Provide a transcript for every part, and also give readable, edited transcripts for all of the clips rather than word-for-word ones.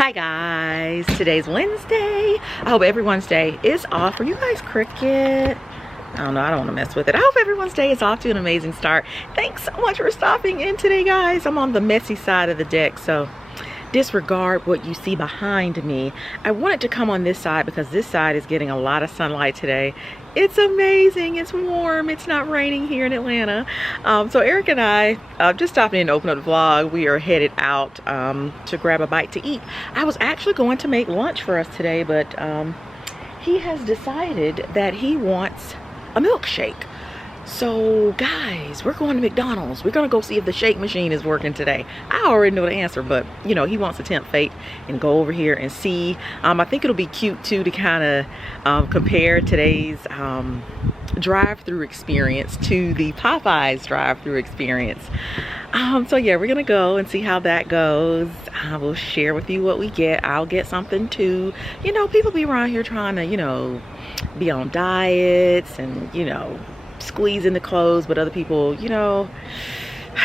Hi guys, today's Wednesday. I hope everyone's day is off. Are you guys cricket? I don't know, I don't want to mess with it. I hope everyone's day is off to an amazing start. Thanks so much for stopping in today, guys. I'm on the messy side of the deck, so disregard what you see behind me. I wanted to come on this side because this side is getting a lot of sunlight today. It's amazing, it's warm, it's not raining here in Atlanta. So Eric and I just stopped in to open up the vlog. We are headed out to grab a bite to eat. I was actually going to make lunch for us today, but he has decided that he wants a milkshake. So guys, we're going to McDonald's. We're gonna go see if the shake machine is working today. I already know the answer, but you know, he wants to tempt fate and go over here and see. I think it'll be cute too to kind of compare today's drive-through experience to the Popeyes drive-through experience. So yeah, we're gonna go and see how that goes. I will share with you what we get. I'll get something too. You know, people be around here trying to, you know, be on diets and, you know, squeezing the clothes, but other people, you know,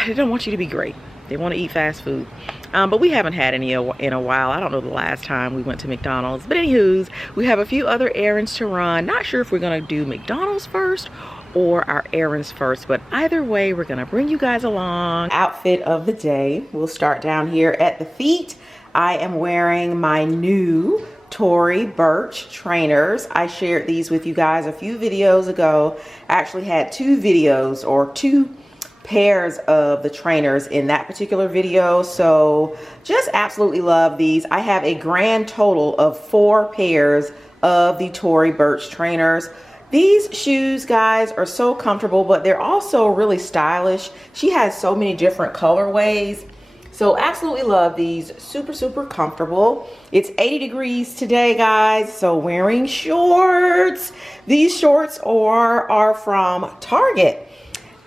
they don't want you to be great. They want to eat fast food. But we haven't had any in a while. I don't know the last time we went to McDonald's. But anywho's, we have a few other errands to run. Not sure if we're going to do McDonald's first or our errands first, but either way, we're going to bring you guys along. Outfit of the day. We'll start down here at the feet. I am wearing my new Tory Burch trainers. I shared these with you guys a few videos ago. I actually had two videos or two pairs of the trainers in that particular video, so just absolutely love these. I have a grand total of 4 pairs of the Tory Burch trainers. These shoes, guys, are so comfortable, but they're also really stylish. She has so many different colorways. So absolutely love these. Super, super comfortable. It's 80 degrees today, guys, so wearing shorts. These shorts are from Target.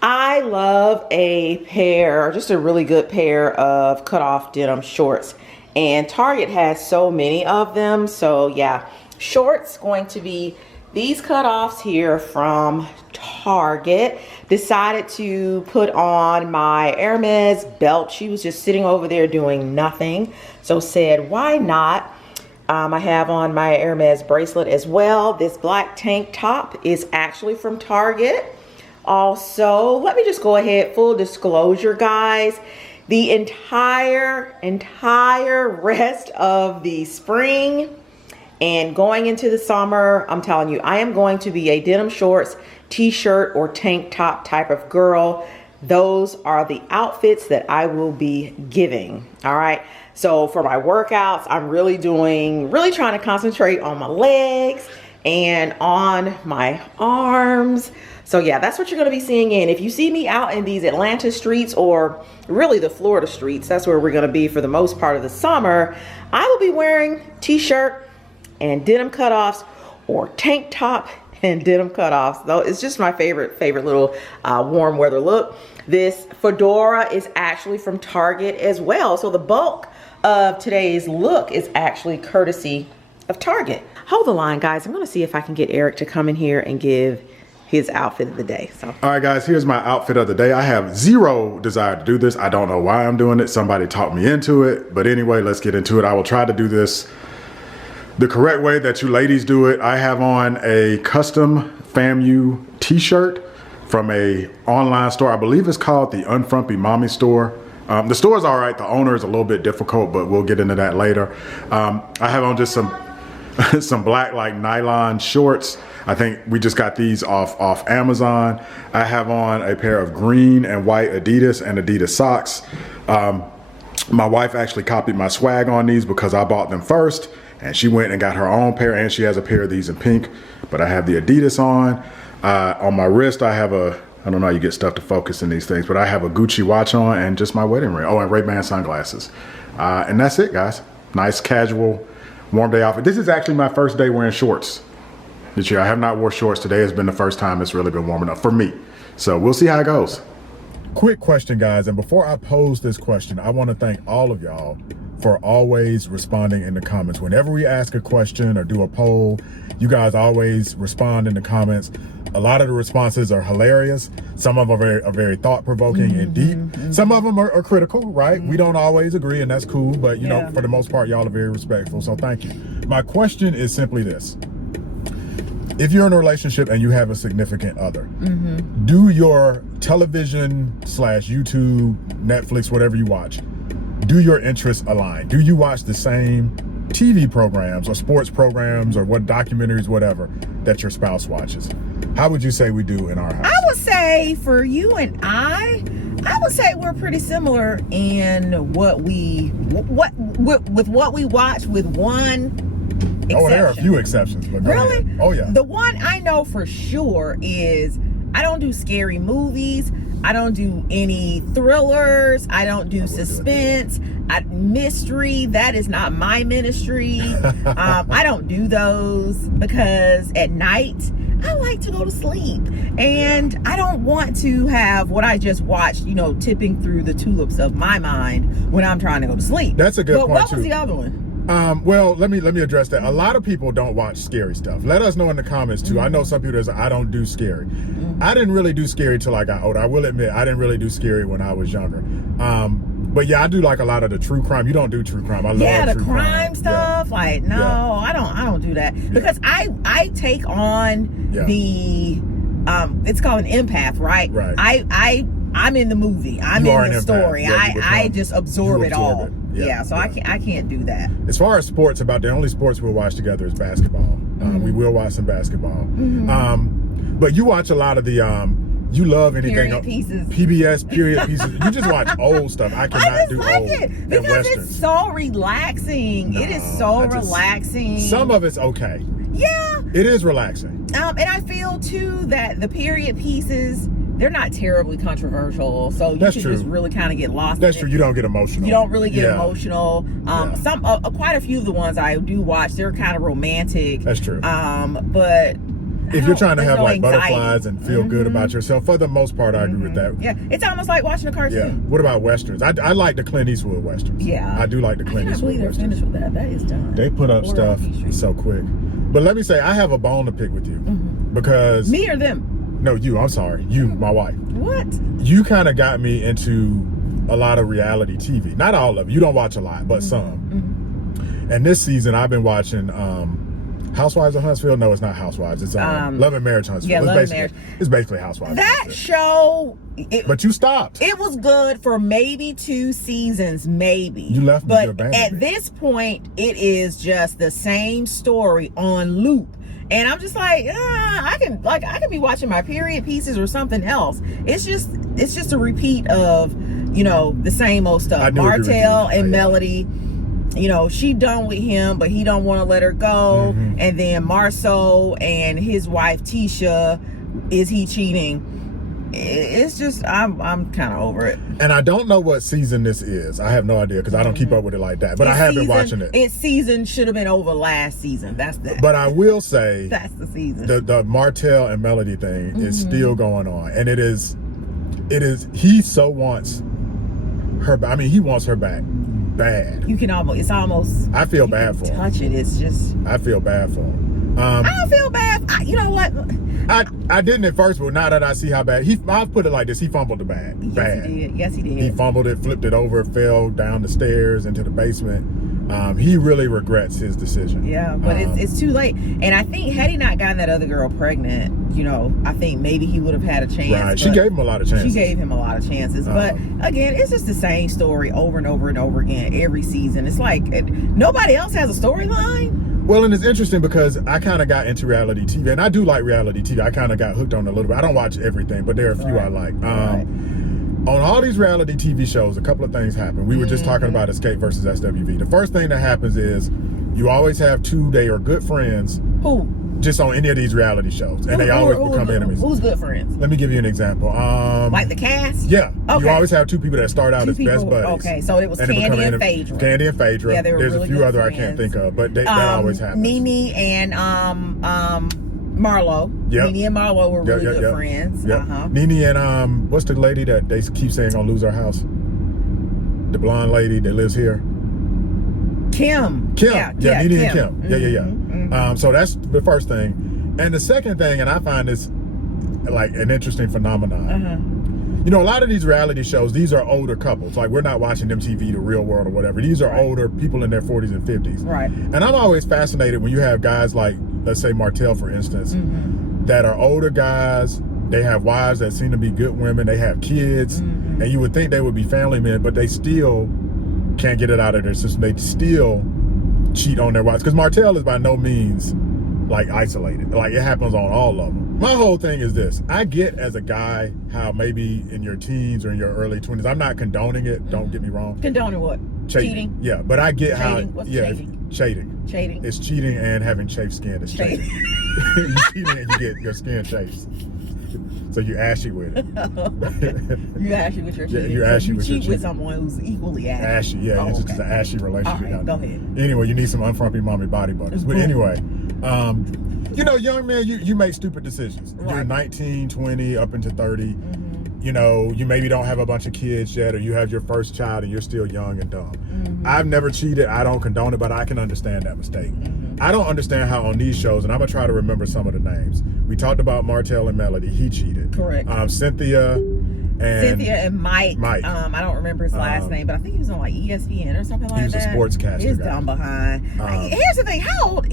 I love a pair, just a really good pair of cutoff denim shorts. And Target has so many of them. So yeah, shorts going to be these cutoffs here from Target. Decided to put on my Hermes belt. She was just sitting over there doing nothing, so said, why not? I have on my Hermes bracelet as well. This black tank top is actually from Target. Also, let me just go ahead, full disclosure, guys, the entire rest of the spring and going into the summer, I'm telling you, I am going to be a denim shorts, t-shirt, or tank top type of girl. Those are the outfits that I will be giving. All right. So for my workouts, I'm really trying to concentrate on my legs and on my arms. So yeah, that's what you're going to be seeing in. If you see me out in these Atlanta streets, or really the Florida streets, that's where we're going to be for the most part of the summer, I will be wearing t-shirt and denim cutoffs, or tank top and denim cutoffs. Though it's just my favorite little warm weather look. This fedora is actually from Target as well. So the bulk of today's look is actually courtesy of Target. Hold the line, guys. I'm gonna see if I can get Eric to come in here and give his outfit of the day. So all right, guys, here's my outfit of the day. I have zero desire to do this. I don't know why I'm doing it. Somebody talked me into it. But anyway, let's get into it. I will try to do this the correct way that you ladies do it. I have on a custom FAMU t-shirt from a online store. I believe it's called TheUnfrumpyMommystore. The store is all right. The owner is a little bit difficult, but we'll get into that later. I have on just some black like nylon shorts. I think we just got these off Amazon. I have on a pair of green and white Adidas and Adidas socks. My wife actually copied my swag on these because I bought them first, and she went and got her own pair, and she has a pair of these in pink. But I have the Adidas on. On my wrist, I have I don't know how you get stuff to focus in these things, but I have a Gucci watch on and just my wedding ring. Oh, and Ray-Ban sunglasses. And that's it, guys. Nice, casual, warm day outfit. This is actually my first day wearing shorts this year. I have not worn shorts. Today has been the first time it's really been warm enough for me. So we'll see how it goes. Quick question, guys, and before I pose this question, I want to thank all of y'all for always responding in the comments. Whenever we ask a question or do a poll, you guys always respond in the comments. A lot of the responses are hilarious. Some of them are very thought-provoking and deep. Some of them are critical, right? We don't always agree, and that's cool, but you know, for the most part, y'all are very respectful, so thank you. My question is simply this. If you're in a relationship and you have a significant other, do your television / YouTube, Netflix, whatever you watch, do your interests align? Do you watch the same TV programs or sports programs or what documentaries, whatever, that your spouse watches? How would you say we do in our house? I would say for you and I would say we're pretty similar in what we watch, with one exception. Oh, there are a few exceptions. But really? Oh, yeah. The one I know for sure is I don't do scary movies. I don't do any thrillers. I don't do suspense. Mystery, that is not my ministry. I don't do those because at night, I like to go to sleep. And I don't want to have what I just watched, you know, tipping through the tulips of my mind when I'm trying to go to sleep. That's a good point, what too. was the other one? Well, let me address that. A lot of people don't watch scary stuff. Let us know in the comments too. I know some people that say, I don't do scary. I didn't really do scary till I got older. I will admit, I didn't really do scary when I was younger. But yeah, I do like a lot of the true crime. You don't do true crime. I love the true crime stuff. Yeah. Like, no, I don't do that because I take on the it's called an empath, right? Right. I'm in the movie. I'm in the story. Yeah, I just absorb it all. Yeah, so I can't do that. As far as sports, about the only sports we'll watch together is basketball. We will watch some basketball. But you watch a lot of the you love anything period pieces. PBS period pieces. You just watch old stuff. I cannot do old it because westerns. It's so relaxing. It is so relaxing. Some of it's okay. Yeah. It is relaxing. And I feel too that the period pieces, they're not terribly controversial, so you should just really kind of get lost. That's true. You don't get emotional. You don't really get emotional. Some quite a few of the ones I do watch, they're kind of romantic. That's true. But if you're trying to have like anxiety. Butterflies and feel good about yourself, for the most part, I agree with that. Yeah, it's almost like watching a cartoon. Yeah. What about westerns? I like the Clint Eastwood westerns. Yeah. I do like the Clint Eastwood westerns. I can't believe they're finished with that. That is done. They put up stuff so quick. But let me say, I have a bone to pick with you because me or them? No, you. I'm sorry. You, my wife. What? You kind of got me into a lot of reality TV. Not all of it. You don't watch a lot, but some. And this season, I've been watching Housewives of Huntsville. No, it's not Housewives. It's Love and Marriage Huntsville. Yeah, Love and Marriage. It's basically Housewives. That show. But you stopped. It was good for maybe 2 seasons, maybe. You left me to abandon at this point, it is just the same story on loop. And I'm just like, I can be watching my period pieces or something else. It's just a repeat of, you know, the same old stuff. Martell and Melody, you know, she done with him, but he don't want to let her go. And then Marceau and his wife Tisha, is he cheating? It's just, I'm kind of over it. And I don't know what season this is. I have no idea because I don't keep up with it like that. But I have been watching it. Its season should have been over last season. That's that. But I will say that's the season. The Martell and Melody thing is still going on, and it is. He so wants her. I mean, he wants her back bad. You can almost. It's almost. I feel bad for him. Touch it. It's just. I feel bad for him. I don't feel bad. You know what? I didn't at first, but now that I see how bad I'll put it like this: he fumbled the bag. Yes, he did. He fumbled it, flipped it over, fell down the stairs into the basement. He really regrets his decision. Yeah, but it's too late. And I think had he not gotten that other girl pregnant, you know, I think maybe he would have had a chance. Right. She gave him a lot of chances. She gave him a lot of chances. But again, it's just the same story over and over and over again every season. It's like nobody else has a storyline. Well, and it's interesting because I kind of got into reality TV, and I do like reality TV. I kind of got hooked on it a little bit. I don't watch everything, but there are a few I like. On all these reality TV shows, a couple of things happen. We were just talking about Escape versus SWV. The first thing that happens is you always have two, they are good friends. Who? Just on any of these reality shows, and they always become enemies. Who's good friends? Let me give you an example. Like the cast? Yeah. Okay. You always have two people that start out as best buddies. Okay, so it was Candy and Phaedra. Candy and Phaedra. Yeah, they were There's really a few good other friends. I can't think of, but that always happens. Mimi and Marlo. Yep. Nene and Marlo were really good friends. Yep. Nene and what's the lady that they keep saying gonna lose her house? The blonde lady that lives here. Kim. Yeah, Nene and Kim. Mm-hmm. So that's the first thing. And the second thing, and I find this like an interesting phenomenon. You know, a lot of these reality shows, these are older couples. Like, we're not watching MTV, The Real World or whatever. These are older people in their 40s and 50s. Right. And I'm always fascinated when you have guys like, let's say Martell, for instance, that are older guys. They have wives that seem to be good women. They have kids. And you would think they would be family men, but they still can't get it out of their system. They still cheat on their wives. Because Martell is by no means like isolated. Like, it happens on all of them. My whole thing is this. I get as a guy how maybe in your teens or in your early 20s, I'm not condoning it, don't get me wrong. Condoning what? Cheating? Yeah, but I get Cheating? how, What's cheating. Cheating. It's cheating, and having chafed skin is cheating. You cheating and you get your skin chafed. So you ashy with it. You ashy with your cheating. You ashy with your cheat with someone who's equally ashy. Ashy, yeah. It's just an ashy relationship. All right, go ahead. Anyway, you need some Unfrumpy Mommy body butters. But anyway, you know, young man, you make stupid decisions. Right. You're 19, 20, up into 30. You know, you maybe don't have a bunch of kids yet, or you have your first child and you're still young and dumb. I've never cheated. I don't condone it, but I can understand that mistake. I don't understand how on these shows, and I'm going to try to remember some of the names. We talked about Martell and Melody. He cheated. Correct. Cynthia and Mike. I don't remember his last name, but I think he was on like ESPN or something like that. He was a sportscaster. He's down behind. Here's the thing. How old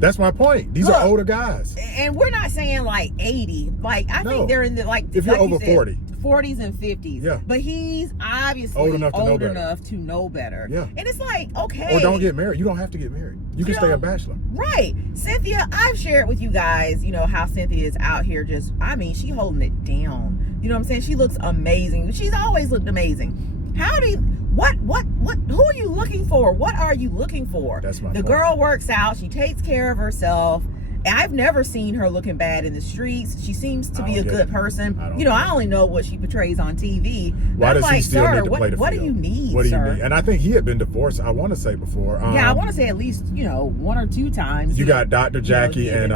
That's my point. These are older guys. And we're not saying like 80. Like, I think they're in the, like, if you're like over 40. 40s and 50s. Yeah. But he's obviously old enough to know better. Yeah. And it's like, okay. Or don't get married. You don't have to get married. You can stay a bachelor. Right. Cynthia, I've shared with you guys, you know, how Cynthia is out here just, I mean, she holding it down. You know what I'm saying? She looks amazing. She's always looked amazing. How do you, who are you looking for? What are you looking for? That's my point. Girl works out. She takes care of herself. I've never seen her looking bad in the streets. She seems to be a good person. You know, I only know what she portrays on TV. Why does he still need to play the field? What do you need, What do you need? And I think he had been divorced, I want to say, before. Yeah, I want to say at least, you know, 1 or 2 times. You got Dr. Jackie and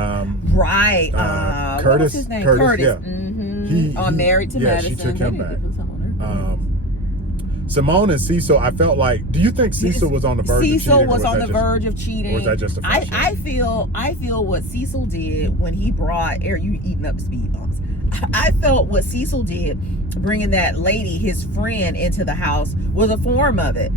right. Curtis. What was his name? Curtis. Yeah. Married to Madison. She took him back. Simone and Cecil, I felt like, do you think Cecil was on the verge of cheating? Cecil was on the verge of cheating. Or was that just a fashion? I feel what Cecil did when he brought, you eating up speed bumps. I felt what Cecil did, bringing that lady, his friend, into the house was a form of it.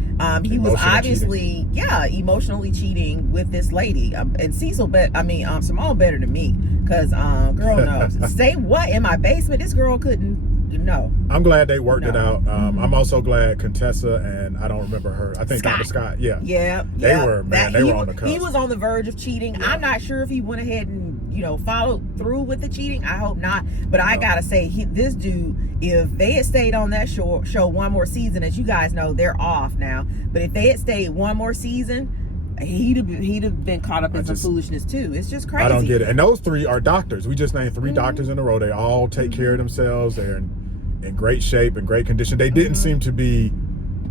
He was obviously, emotionally cheating with this lady. And Cecil, Simone better than me, because girl knows. Stay what in my basement? This girl couldn't. No. I'm glad they worked it out. I'm also glad Contessa and I don't remember her. I think Dr. Scott. Yeah. They were on the cusp. He was on the verge of cheating. I'm not sure if he went ahead and, you know, followed through with the cheating. I hope not. But I gotta say, this dude, if they had stayed on that show 1 more season, as you guys know, they're off now. But if they had stayed 1 more season, he'd have been caught up in some foolishness too. It's just crazy. I don't get it. And those 3 are doctors. We just named 3 doctors in a row. They all take care of themselves. They're in great shape and great condition. They didn't seem to be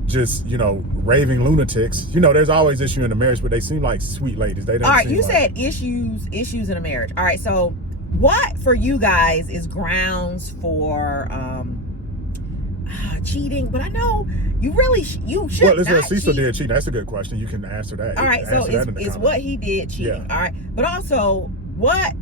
just, you know, raving lunatics. You know, there's always issue in a marriage, but they seem like sweet ladies. They don't. All right, you said issues in a marriage. All right, so what for you guys is grounds for cheating? But I know you really you should. Well, listen, Cecil did cheat. That's a good question. You can answer that. All right, so it's what he did cheating. All right, but also what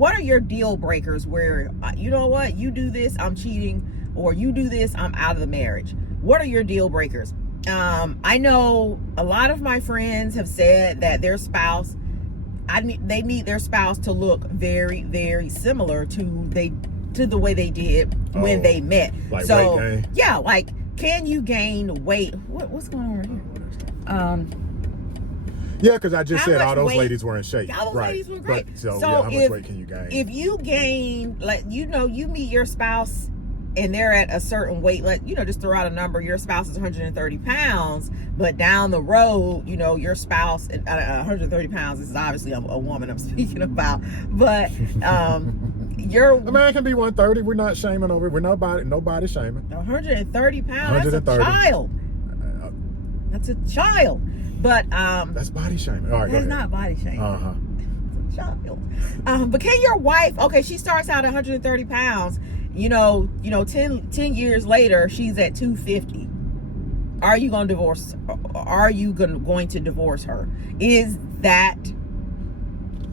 are your deal breakers where you know what, you do this, I'm cheating, or you do this, I'm out of the marriage? What are your deal breakers? I know a lot of my friends have said that their spouse, they need their spouse to look very, very similar to the way they did when they met. Like weight gain? Yeah, like, can you gain weight? What's going on here? Yeah, because I just said all those ladies were in shape. All those ladies were great. But, how much weight can you gain? If you gain, like, you know, you meet your spouse and they're at a certain weight, like, you know, just throw out a number, your spouse is 130 pounds, but down the road, you know, your spouse, 130 pounds, this is obviously a woman I'm speaking about, but a man can be 130. We're not shaming over it. We're nobody shaming. 130 pounds, that's a child. That's a child. But that's body shaming. All right, that's not body shaming. But can your wife, okay, she starts out at 130 pounds, 10 years later, she's at 250. Are you going to divorce? Are you going to divorce her? Is that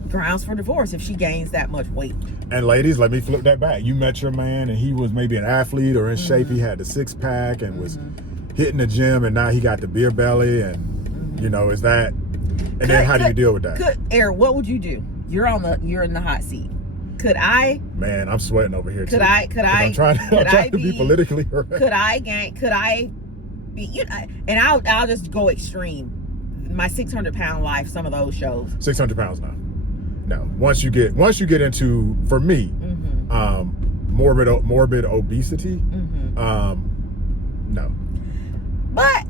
grounds for divorce if she gains that much weight? And ladies, let me flip that back. You met your man and he was maybe an athlete or in shape. He had the six pack and was hitting the gym, and now he got the beer belly, and is that, and then how do you deal with that? Eric, what would you do? You're in the hot seat. Could I? Man, I'm sweating over here. Could I? I'm trying to be politically correct. Could I be? And I'll just go extreme. My 600-pound life. Some of those shows. 600 pounds now. No. Once you get into, for me, morbid obesity. No. But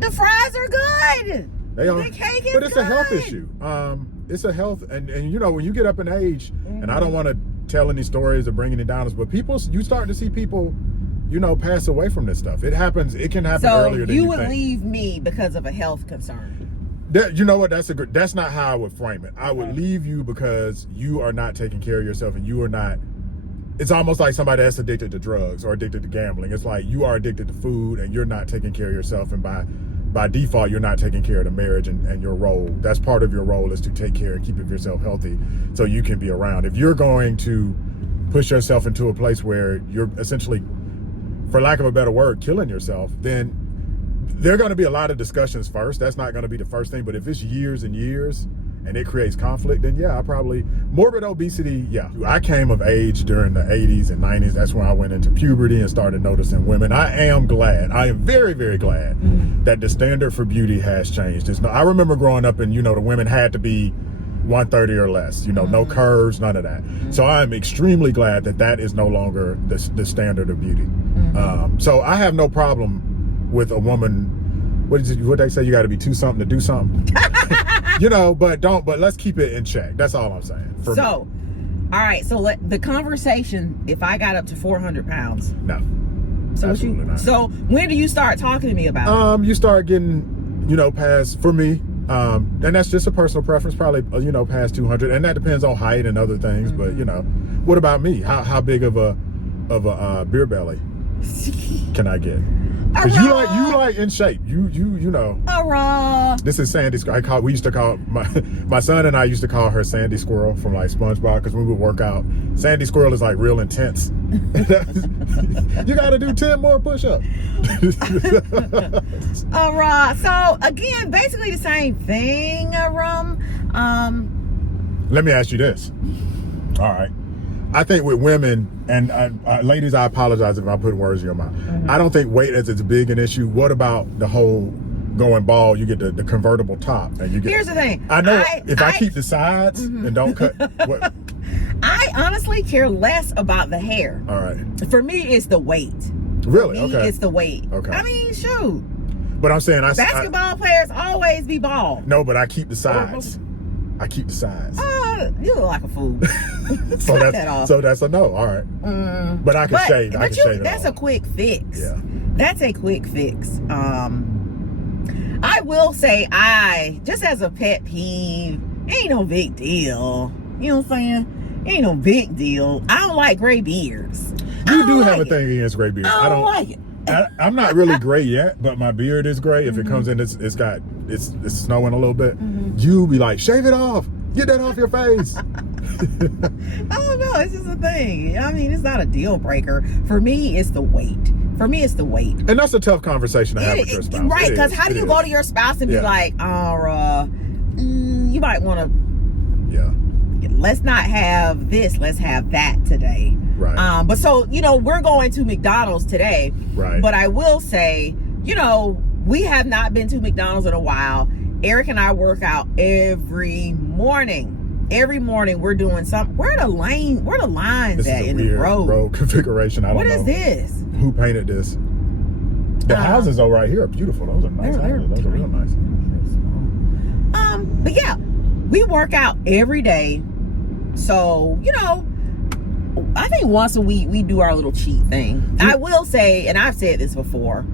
the fries are good. They are. The cake is but it's good. A health issue. It's a health, and when you get up in age, and I don't want to tell any stories of bringing it down, but you start to see people, pass away from this stuff. It happens. It can happen earlier than you think. So you would leave me because of a health concern? You know what? That's not how I would frame it. I would leave you because you are not taking care of yourself, and you are not. It's almost like somebody that's addicted to drugs or addicted to gambling. It's like you are addicted to food, and you're not taking care of yourself, and by default, you're not taking care of the marriage and your role. That's part of your role, is to take care and keep yourself healthy so you can be around. If you're going to push yourself into a place where you're essentially, for lack of a better word, killing yourself, then there are going to be a lot of discussions first. That's not going to be the first thing. But if it's years and years and it creates conflict, then yeah, morbid obesity, yeah. I came of age during the 80s and 90s. That's when I went into puberty and started noticing women. I am very, very glad that the standard for beauty has changed. I remember growing up and, the women had to be 130 or less, no curves, none of that. So I'm extremely glad that is no longer the standard of beauty. So I have no problem with a woman. What they say, you got to be two something to do something. But let's keep it in check. That's all I'm saying. All right. So the conversation, if I got up to 400 pounds. No. Absolutely not. So when do you start talking to me about it? You start getting, past, for me, and that's just a personal preference, probably, past 200. And that depends on height and other things. But, what about me? How big of a beer belly can I get? Because you like in shape. You know. This is Sandy. We used to call my son and I used to call her Sandy Squirrel from like SpongeBob, because when we would work out, Sandy Squirrel is like real intense. You got to do 10 more push-ups. So again, basically the same thing. Let me ask you this. All right. I think with women, and ladies, I apologize if I put words in your mouth. I don't think weight is as big an issue. What about the whole going bald? You get the convertible top, and you get. Here's the thing. I know if I keep the sides and don't cut. What? I honestly care less about the hair. All right. For me, it's the weight. Really? For me, it's the weight. Okay. I mean, shoot. But I'm saying basketball players always be bald. No, but I keep the sides. I keep the sides. You look like a fool. so that's a no. All right. But I can shave. I can shave it. That's a quick fix. Yeah. That's a quick fix. I will say, just as a pet peeve, ain't no big deal. You know what I'm saying? Ain't no big deal. I don't like gray beards. You do have a thing against gray beards. I don't like it. I'm not really gray yet, but my beard is gray. If it comes in, it's snowing a little bit. You be like, shave it off. Get that off your face. I don't know. It's just a thing. I mean, it's not a deal breaker. For me, it's the weight. And that's a tough conversation to have with your spouse. Right, because how do you go to your spouse and be like, you might want to, let's not have this, let's have that today. Right. But so, we're going to McDonald's today. Right. But I will say, we have not been to McDonald's in a while. Eric and I work out every morning. Every morning we're doing something. Where the lines at in the road? Road configuration. I don't know. What is this? Who painted this? The houses over right here are beautiful. Those are nice houses. Those are real nice. But yeah, we work out every day. So, I think once a week we do our little cheat thing. I will say, and I've said this before,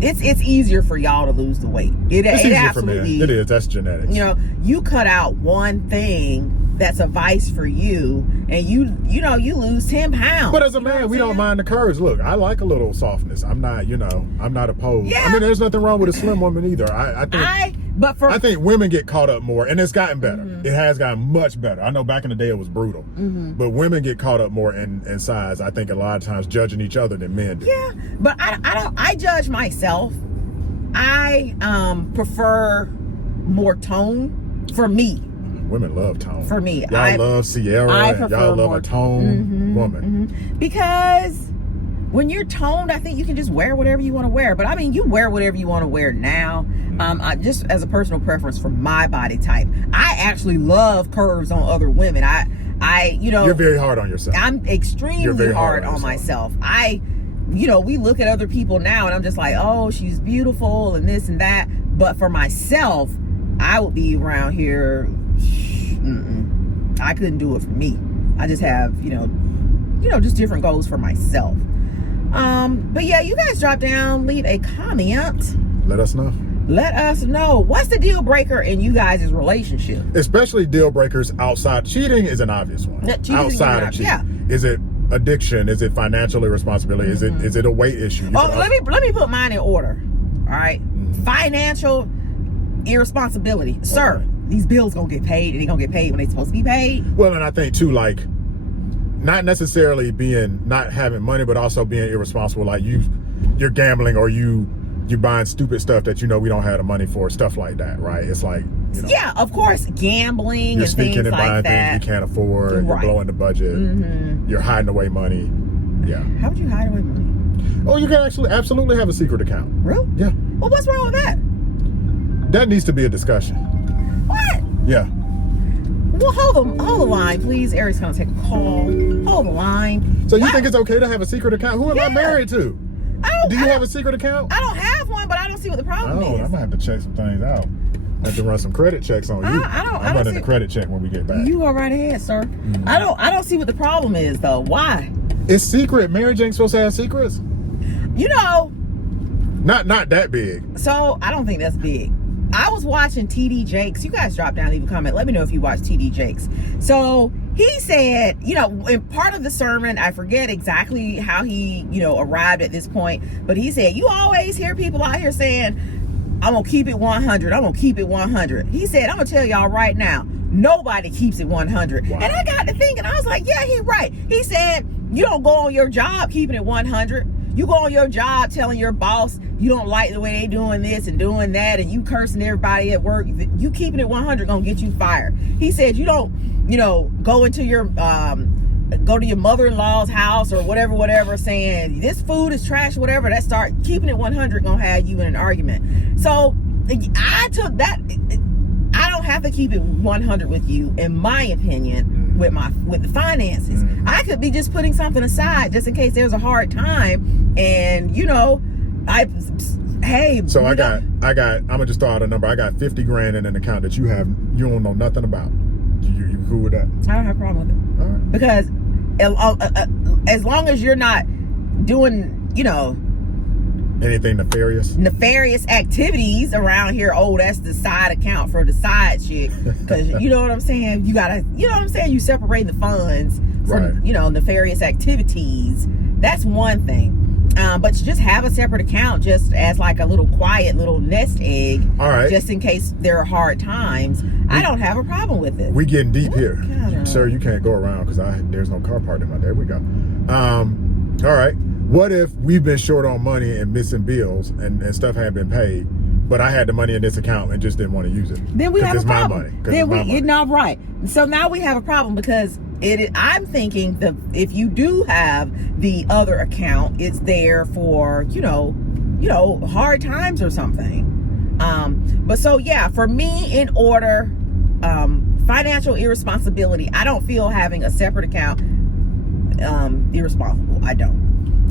it's easier for y'all to lose the weight. It absolutely, it is. That's genetics. You know, you cut out one thing that's a vice for you, and you lose 10 pounds. But as a man, we don't mind the curves. Look, I like a little softness. I'm not opposed. Yeah. I mean, there's nothing wrong with a slim woman either. I think women get caught up more, and it's gotten better. It has gotten much better. I know back in the day it was brutal, but women get caught up more in size. I think a lot of times judging each other than men do. Yeah, but I judge myself. I prefer more tone for me. Women love tone. For me, y'all love Sierra. Y'all love a tone woman. Because when you're toned, I think you can just wear whatever you want to wear. But I mean, you wear whatever you want to wear now. Just as a personal preference for my body type, I actually love curves on other women. You're very hard on yourself. I'm extremely hard on myself. We look at other people now, and I'm just like, oh, she's beautiful and this and that. But for myself, I would be around here. I couldn't do it for me. I just have, just different goals for myself. But yeah, you guys drop down, leave a comment. Let us know. Let us know. What's the deal breaker in you guys' relationship? Especially deal breakers outside. Cheating is an obvious one. Outside of cheating. Yeah. Is it addiction? Is it financial irresponsibility? Is it a weight issue? Let me put mine in order. All right. Financial irresponsibility. Sir, these bills gonna get paid, and they gonna get paid when they supposed to be paid. Well, and I think too, like, not necessarily not having money, but also being irresponsible. Like you're gambling, or you buying stupid stuff that we don't have the money for, stuff like that, right? It's like, yeah, of course, gambling. You're sneaking and buying things you can't afford. Right. You're blowing the budget. You're hiding away money. Yeah. How would you hide away money? Oh, you can actually absolutely have a secret account. Really? Yeah. Well, what's wrong with that? That needs to be a discussion. What? Yeah. Well, hold the line, please. Eric's gonna take a call. Hold the line. So you think it's okay to have a secret account? Who am I married to? Do you have a secret account? I don't have one, but I don't see what the problem is. I might have to check some things out. I have to run some credit checks on you. I'm running a credit check when we get back. You go right ahead, sir. I don't see what the problem is, though. Why? It's secret. Marriage ain't supposed to have secrets. Not that big. So I don't think that's big. I was watching TD Jakes. You guys drop down, leave a comment. Let me know if you watch TD Jakes. So he said, in part of the sermon, I forget exactly how he, arrived at this point, but he said, you always hear people out here saying, I'm going to keep it 100. I'm going to keep it 100. He said, I'm going to tell y'all right now, nobody keeps it 100. Wow. And I got to thinking, I was like, yeah, he's right. He said, you don't go on your job keeping it 100. You go on your job telling your boss you don't like the way they doing this and doing that, and you cursing everybody at work. You keeping it 100 gonna get you fired. He said you don't, go into your go to your mother-in-law's house or whatever, saying this food is trash, whatever. That start keeping it 100 gonna have you in an argument. So I took that. I don't have to keep it 100 with you, in my opinion. With the finances, I could be just putting something aside just in case there's a hard time, and I'm gonna just throw out a number. I got 50 grand in an account that you don't know nothing about. You cool with that? I don't have a problem with it. All right. Because as long as you're not doing anything nefarious activities around here, that's the side account for the side chick, because you know what I'm saying, you separate the funds from nefarious activities. That's one thing. But to just have a separate account just as like a little quiet little nest egg, all right, just in case there are hard times, I don't have a problem with it. We getting deep here. Sir, you can't go around because there's no car parked in my. There we go. All right. What if we've been short on money and missing bills and stuff hadn't been paid, but I had the money in this account and just didn't want to use it? Then we have a problem. My money. Right. So now we have a problem because I'm thinking that if you do have the other account, it's there for, hard times or something. But so yeah, for me, in order, financial irresponsibility, I don't feel having a separate account irresponsible. I don't.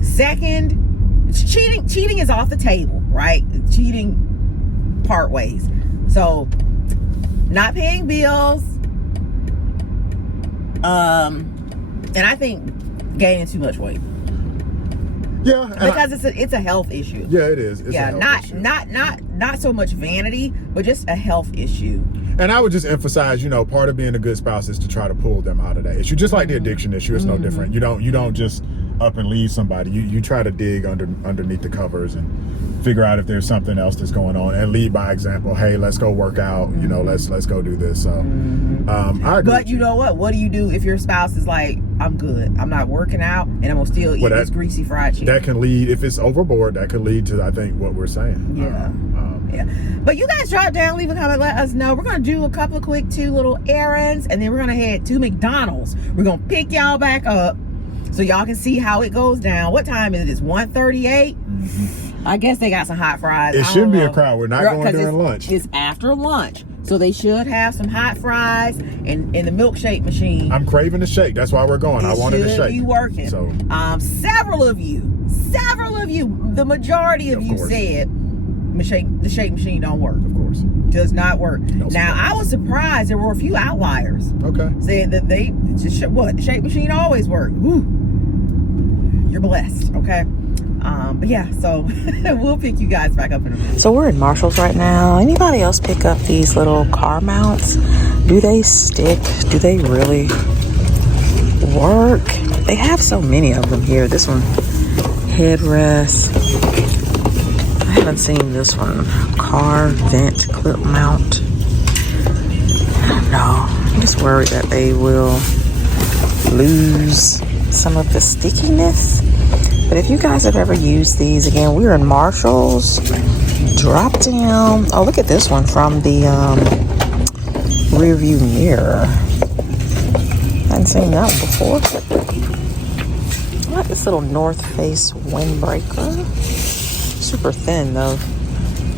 Second, cheating is off the table, right? Cheating part ways. So not paying bills, and I think gaining too much weight. Yeah, because it's a health issue. Yeah, it is. It's yeah, a health issue. not so much vanity, but just a health issue. And I would just emphasize, you know, part of being a good spouse is to try to pull them out of that issue. Just like the addiction issue, it's no different. You don't just up and leave somebody. You try to dig underneath the covers and figure out if there's something else that's going on and lead by example. Hey, let's go work out. You know, let's go do this. So I agree. But you know what do you do if your spouse is like, I'm good, I'm not working out, and I'm gonna still eat this greasy fried chicken? That can lead, if it's overboard, that could lead to, I think, what we're saying. Yeah. Yeah. But you guys drop down, leave a comment, let us know. We're gonna do a couple of quick 2 little errands, and then we're gonna head to McDonald's. We're gonna pick y'all back up so y'all can see how it goes down. What time is it? It's 1:38. I guess they got some hot fries. It shouldn't be a crowd. We're not going during lunch. It's after lunch, so they should have some hot fries and the milkshake machine. I'm craving the shake. That's why we're going. I wanted the shake. Be working. So several of you, the majority of you said the shake machine don't work. Of course, does not work. No now surprise. I was surprised there were a few outliers. Okay. Said that the shake machine always worked. Woo. You're blessed. Okay. But yeah, so we'll pick you guys back up in a minute. So we're in Marshall's right now. Anybody else pick up these little car mounts? Do they stick? Do they really work? They have so many of them here. This one, headrest. I haven't seen this one. Car vent clip mount. I don't know. I'm just worried that they will lose some of the stickiness. But if you guys have ever used these, again, we're in Marshall's. Drop down. Oh, look at this one from the rear view mirror. Hadn't seen that one before. I like this little North Face windbreaker. Super thin though.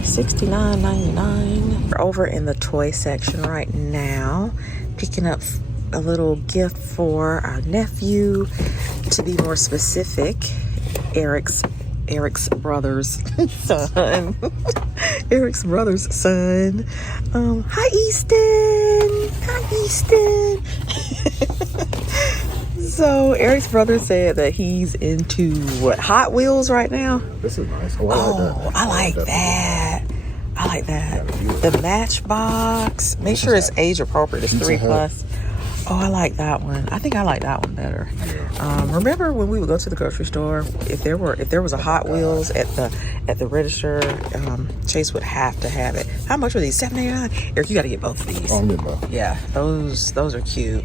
$69.99. We're over in the toy section right now, picking up a little gift for our nephew. To be more specific, Eric's brother's son. Eric's brother's son. Hi Easton. Hi Easton. So Eric's brother said that he's into what, Hot Wheels right now. This is nice. Oh, I like that. I like that. The Matchbox. Make sure it's age appropriate. It's 3+. Oh, I like that one. I think I like that one better. Remember when we would go to the grocery store, if there was a Hot Wheels at the register, Chase would have to have it. How much were these? $7.99. Eric, you got to get both of these. Oh, I'm getting both. Yeah, those are cute.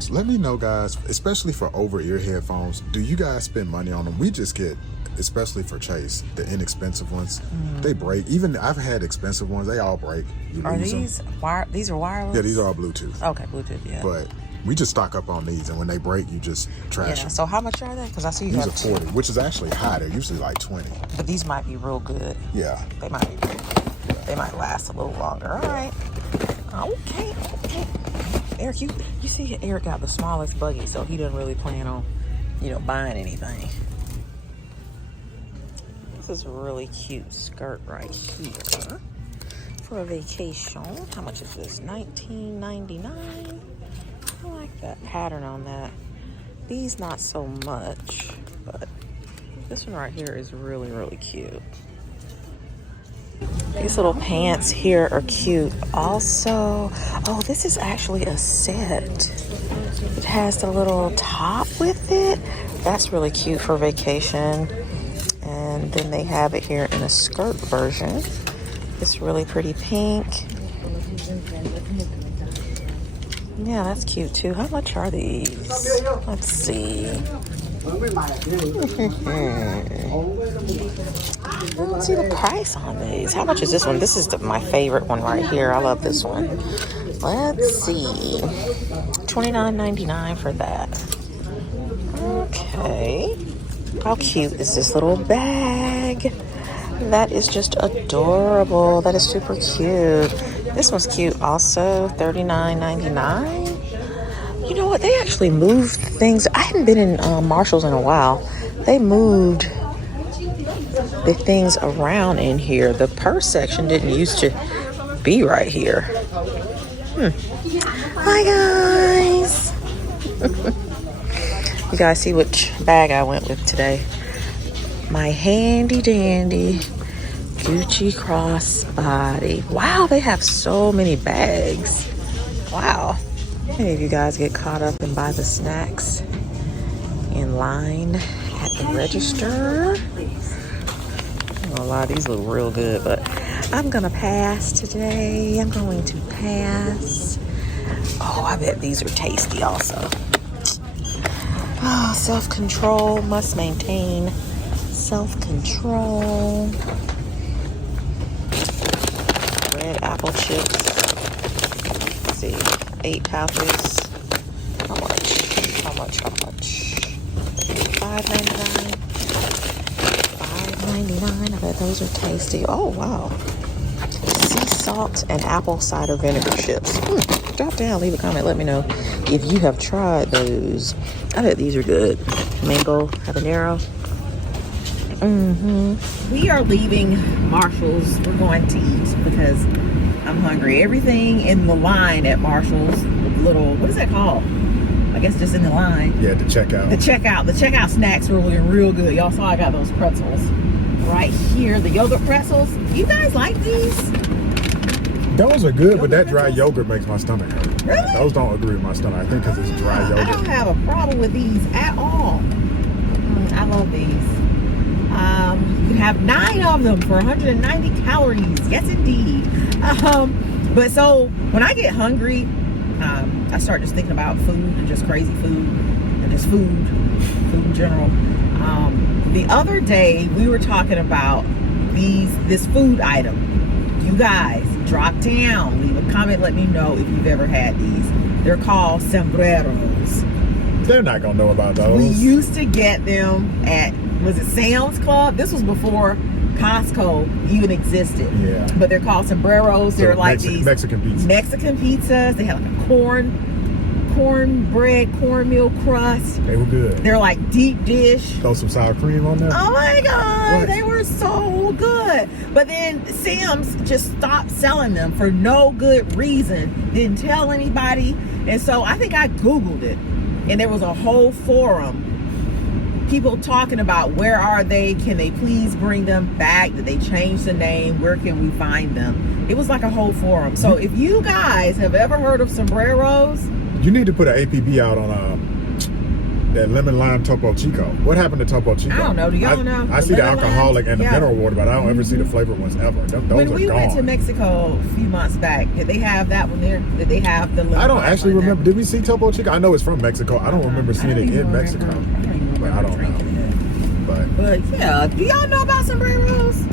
So let me know, guys, especially for over-ear headphones, do you guys spend money on them? We just get, especially for Chase, the inexpensive ones. They break. Even I've had expensive ones. They all break. Are these these are wireless? Yeah, these are all Bluetooth. Okay, Bluetooth, yeah. But we just stock up on these, and when they break, you just trash them. So how much are they? Because I see you these have are 40, which is actually high. They're usually like 20. But these might be real good. Yeah. They might be good. They might last a little longer. All right. Okay. Eric, you see Eric got the smallest buggy, so he doesn't really plan on, buying anything. This is a really cute skirt right here for a vacation. How much is this? $19.99. I like that pattern on that. These not so much, but this one right here is really, really cute. These little pants here are cute also. Oh, this is actually a set. It has the little top with it. That's really cute for vacation. And then they have it here in a skirt version. It's really pretty pink. Yeah, that's cute too. How much are these? Let's see. I don't see the price on these. How much is this one? This is my favorite one right here. I love this one. Let's see. $29.99 for that. Okay. How cute is this little bag? That is just adorable. That is super cute. This one's cute also. $39.99. You know what? They actually moved things. I hadn't been in Marshall's in a while. They moved the things around in here. The purse section didn't used to be right here. Hi guys. You guys see which bag I went with today. my handy dandy Gucci crossbody. Wow, they have so many bags. Wow. Any of you guys get caught up and buy the snacks in line at the register? I'm gonna lie, these look real good, but I'm gonna pass today. I'm going to pass. Oh, I bet these are tasty also. Oh, self-control, must maintain self-control. Red apple chips. Let's see, 8 pouches. How much? How much? How much? $5.99. $5.99. I bet those are tasty. Oh, wow. Sea salt and apple cider vinegar chips. Drop down, leave a comment, let me know if you have tried those. I bet these are good. Mango habanero. We are leaving Marshall's. We're going to eat because I'm hungry. Everything in the line at Marshall's, little, what is that called? I guess just in the line. Yeah, the checkout. The checkout snacks were looking real good. Y'all saw I got those pretzels right here, the yogurt pretzels. You guys like these? Those are good, but that dry yogurt makes my stomach hurt. Really? Those don't agree with my stomach. I think because it's dry yogurt. I don't have a problem with these at all. I love these. You can have 9 of them for 190 calories. Yes, indeed. But so when I get hungry, I start just thinking about food and just crazy food and just food in general. The other day we were talking about this food item. You guys, drop down, leave a comment, let me know if you've ever had these. They're called sombreros. They're not gonna know about those. We used to get them at, was it Sam's Club? This was before Costco even existed. Yeah. But they're called sombreros. They're like these Mexican pizzas. Mexican pizzas. They have like a cornbread, cornmeal crust. They were good. They're like deep dish. Throw some sour cream on there. Oh my God, What? they were so good. But then Sam's just stopped selling them for no good reason. Didn't tell anybody. And so I think I Googled it. And there was a whole forum. People talking about where are they? Can they please bring them back? Did they change the name? Where can we find them? It was like a whole forum. So if you guys have ever heard of sombreros, You need to put an APB out on that lemon lime Topo Chico. What happened to Topo Chico? I don't know. Do y'all know? I see the alcoholic and the Yeah. mineral water, but I don't ever see the flavored ones ever. Those when are we gone. went to Mexico a few months back, did they have that one there? Did they have the lemon I don't lime actually one there? remember. Did we see Topo Chico? I know it's from Mexico. I don't remember seeing it in Mexico. But I don't know. But yeah, do y'all know about sombreros?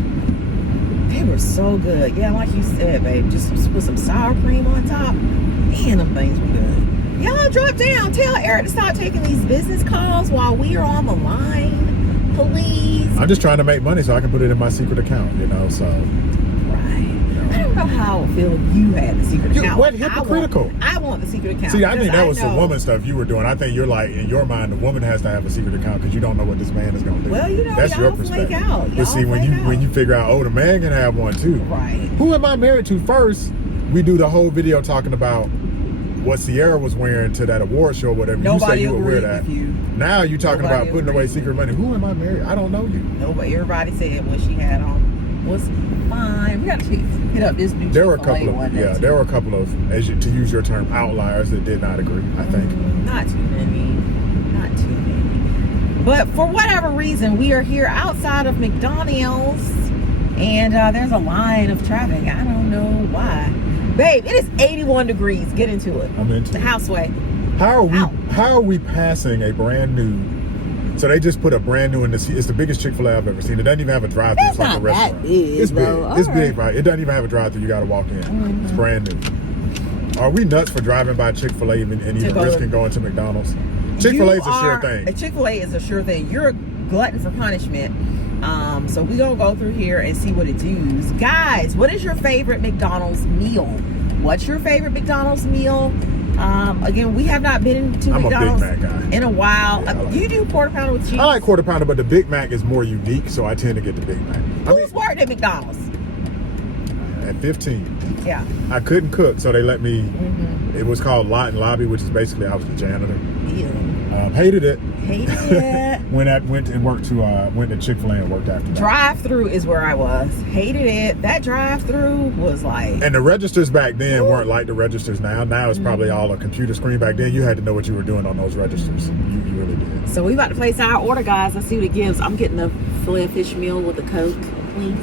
They were so good. Yeah, like you said, babe, just put some sour cream on top. Man, them things were good. Y'all drop down. Tell Eric to stop taking these business calls while we are on the line, please. I'm just trying to make money so I can put it in my secret account, so. Right. I don't know how I would feel if you had the secret account. What hypocritical? I want the secret account. See, I think that was know. some woman stuff you were doing. I think you're like, in your mind, the woman has to have a secret account because you don't know what this man is going to do. Well, that's your y'all perspective. flake out. But see, when you figure out, oh, the man can have one too. Right. Who am I married to first? We do the whole video talking about what Sierra was wearing to that award show or whatever. Nobody you said you would wear that. With you. Now you're talking Nobody about putting away secret money. Who am I married? I don't know you. Nobody. Everybody said what she had on was fine. We got to hit up this new. There were a couple of there were a couple of, to use your term, outliers that did not agree. I think not too many. But for whatever reason, we are here outside of McDonald's, and there's a line of traffic. I don't know why. Babe, it is 81 degrees. Get into it. I'm into the houseway. How are we passing a brand new? So they just put a brand new in this. It's the biggest Chick-fil-A I've ever seen. It doesn't even have a drive-thru. It's like a restaurant. That big, it's big. though. It's All big, right? It doesn't even have a drive-thru. You got to walk in. It's brand new. Are we nuts for driving by Chick-fil-A and even risking going to McDonald's? Chick-fil-A is a sure thing. Chick-fil-A is a sure thing. You're a glutton for punishment. So we're going to go through here and see what it does. Guys, what is your favorite McDonald's meal? What's your favorite McDonald's meal? Again, we have not been to McDonald's a Big Mac guy. in a while. Yeah, You do quarter pounder with cheese? I like quarter pounder, but the Big Mac is more unique, so I tend to get the Big Mac. Who's worked at McDonald's? At 15. Yeah. I couldn't cook, so they let me. It was called Lot and Lobby, which is basically I was the janitor. Ew. Hated it. Hated it. went to Chick-fil-A and worked after that. Drive-thru is where I was. Hated it. That drive-thru was like... And the registers back then weren't like the registers now. Now it's probably all a computer screen. Back then you had to know what you were doing on those registers. You really did. So we about to place our order, guys. Let's see what it gives. I'm getting the filet of fish meal with a Coke, please.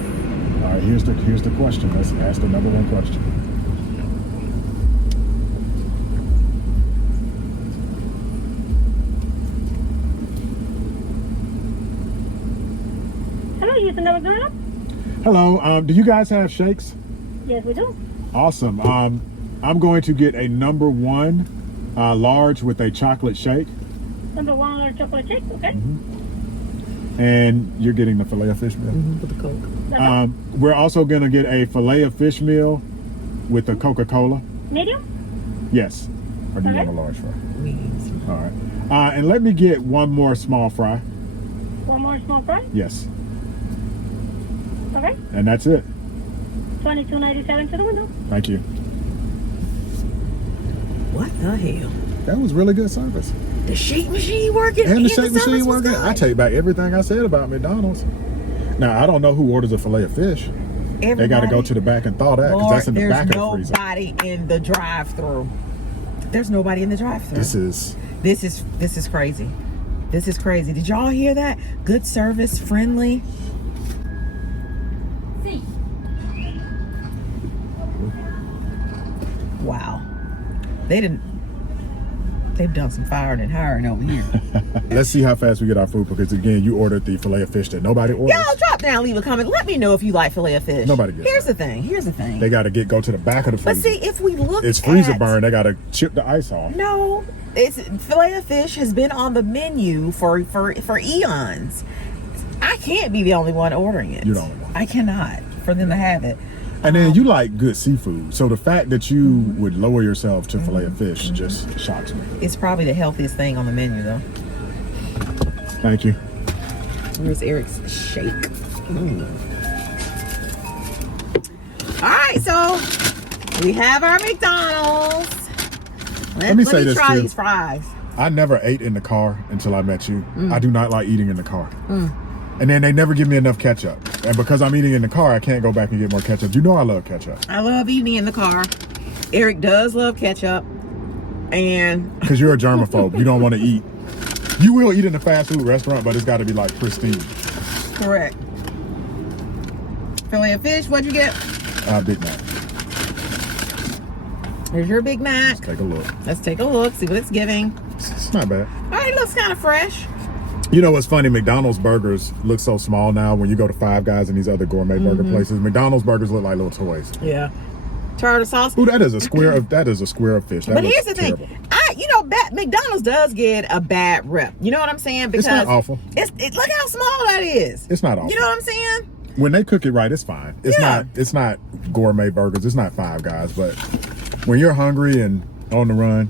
All right, here's the question. Let's ask the number one question. McDonald? Hello, do you guys have shakes? Yes, we do. Awesome. I'm going to get a number 1 large with a chocolate shake. Number 1 large chocolate shake, okay. And you're getting the filet of fish meal? With the Coke. We're also going to get a filet of fish meal with a Coca-Cola. Medium? Yes. Or do you want a large fry? Medium. All right. And let me get one more small fry. One more small fry? Yes. Okay. And that's it. $22.97 to the window. Thank you. What the hell? That was really good service. The shake machine working And the shake machine service was working. good. I take back everything I said about McDonald's. Now, I don't know who orders a filet of fish. They got to go to the back and thaw that because that's in the back of the freezer. There's nobody in the drive-thru. There's nobody in the drive-thru. This is crazy. This is crazy. Did y'all hear that? Good service, friendly. Wow. They've done some firing and hiring over here. Let's see how fast we get our food because again, you ordered the filet of fish that nobody orders. Y'all drop down, leave a comment. Let me know if you like filet of fish. Nobody gets Here's the thing. They got to go to the back of the freezer. But see, if we look it's freezer burn, they got to chip the ice off. No, filet of fish has been on the menu for eons. I can't be the only one ordering it. You're the only one. I cannot for them to have it. And then you like good seafood. So the fact that you would lower yourself to filet of fish just shocks me. It's probably the healthiest thing on the menu, though. Thank you. Where's Eric's shake? All right, so we have our McDonald's. Let me say this try too. These fries. I never ate in the car until I met you. I do not like eating in the car. And then they never give me enough ketchup. And because I'm eating in the car, I can't go back and get more ketchup. You know I love ketchup. I love eating in the car. Eric does love ketchup. And because you're a germaphobe. You don't want to eat. You will eat in a fast food restaurant, but it's got to be like pristine. Correct. Filet of fish, what'd you get? Big Mac. Here's your Big Mac. Let's take a look. Let's take a look, see what it's giving. It's not bad. All right, it looks kind of fresh. You know what's funny? McDonald's burgers look so small now when you go to Five Guys and these other gourmet burger places. McDonald's burgers look like little toys. Yeah. Tartar sauce. Ooh, that is a square of fish. That but here's the terrible. thing. McDonald's does get a bad rep. You know what I'm saying? Because it's not awful. Look how small that is. It's not awful. You know what I'm saying? When they cook it right, it's fine. It's not gourmet burgers. It's not Five Guys. But when you're hungry and on the run,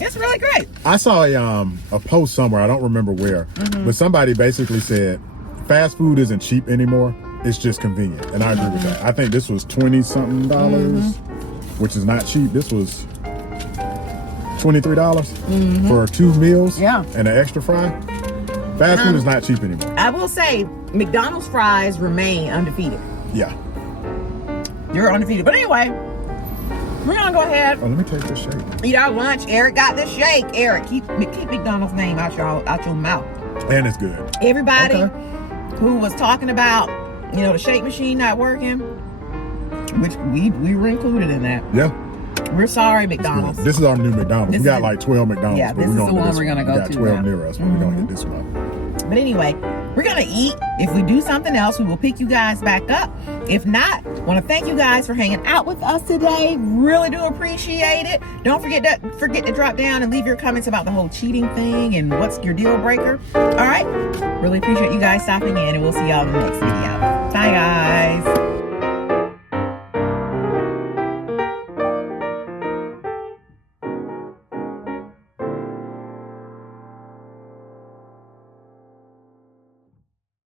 it's really great. I saw a post somewhere, I don't remember where, but somebody basically said fast food isn't cheap anymore. It's just convenient. And I agree with that. I think this was $20-something, which is not cheap. This was $23 for 2 meals and an extra fry. Fast food is not cheap anymore. I will say McDonald's fries remain undefeated. Yeah. You're undefeated. But anyway, we're gonna go ahead. Oh, let me take this shake. Eat our lunch. Eric got this shake. Eric, keep McDonald's name out your mouth. And it's good. Everybody who was talking about, the shake machine not working, which we were included in that. Yeah. We're sorry, McDonald's. This is our new McDonald's. We got like 12 McDonald's. Yeah, this is the one we're gonna go to. We got 12 near us, but we're gonna hit this one. But anyway, we're gonna eat. If we do something else, we will pick you guys back up. If not, want to thank you guys for hanging out with us today. Really do appreciate it. Don't forget to drop down and leave your comments about the whole cheating thing and what's your deal breaker. All right, really appreciate you guys stopping in, and we'll see y'all in the next video. Bye, guys.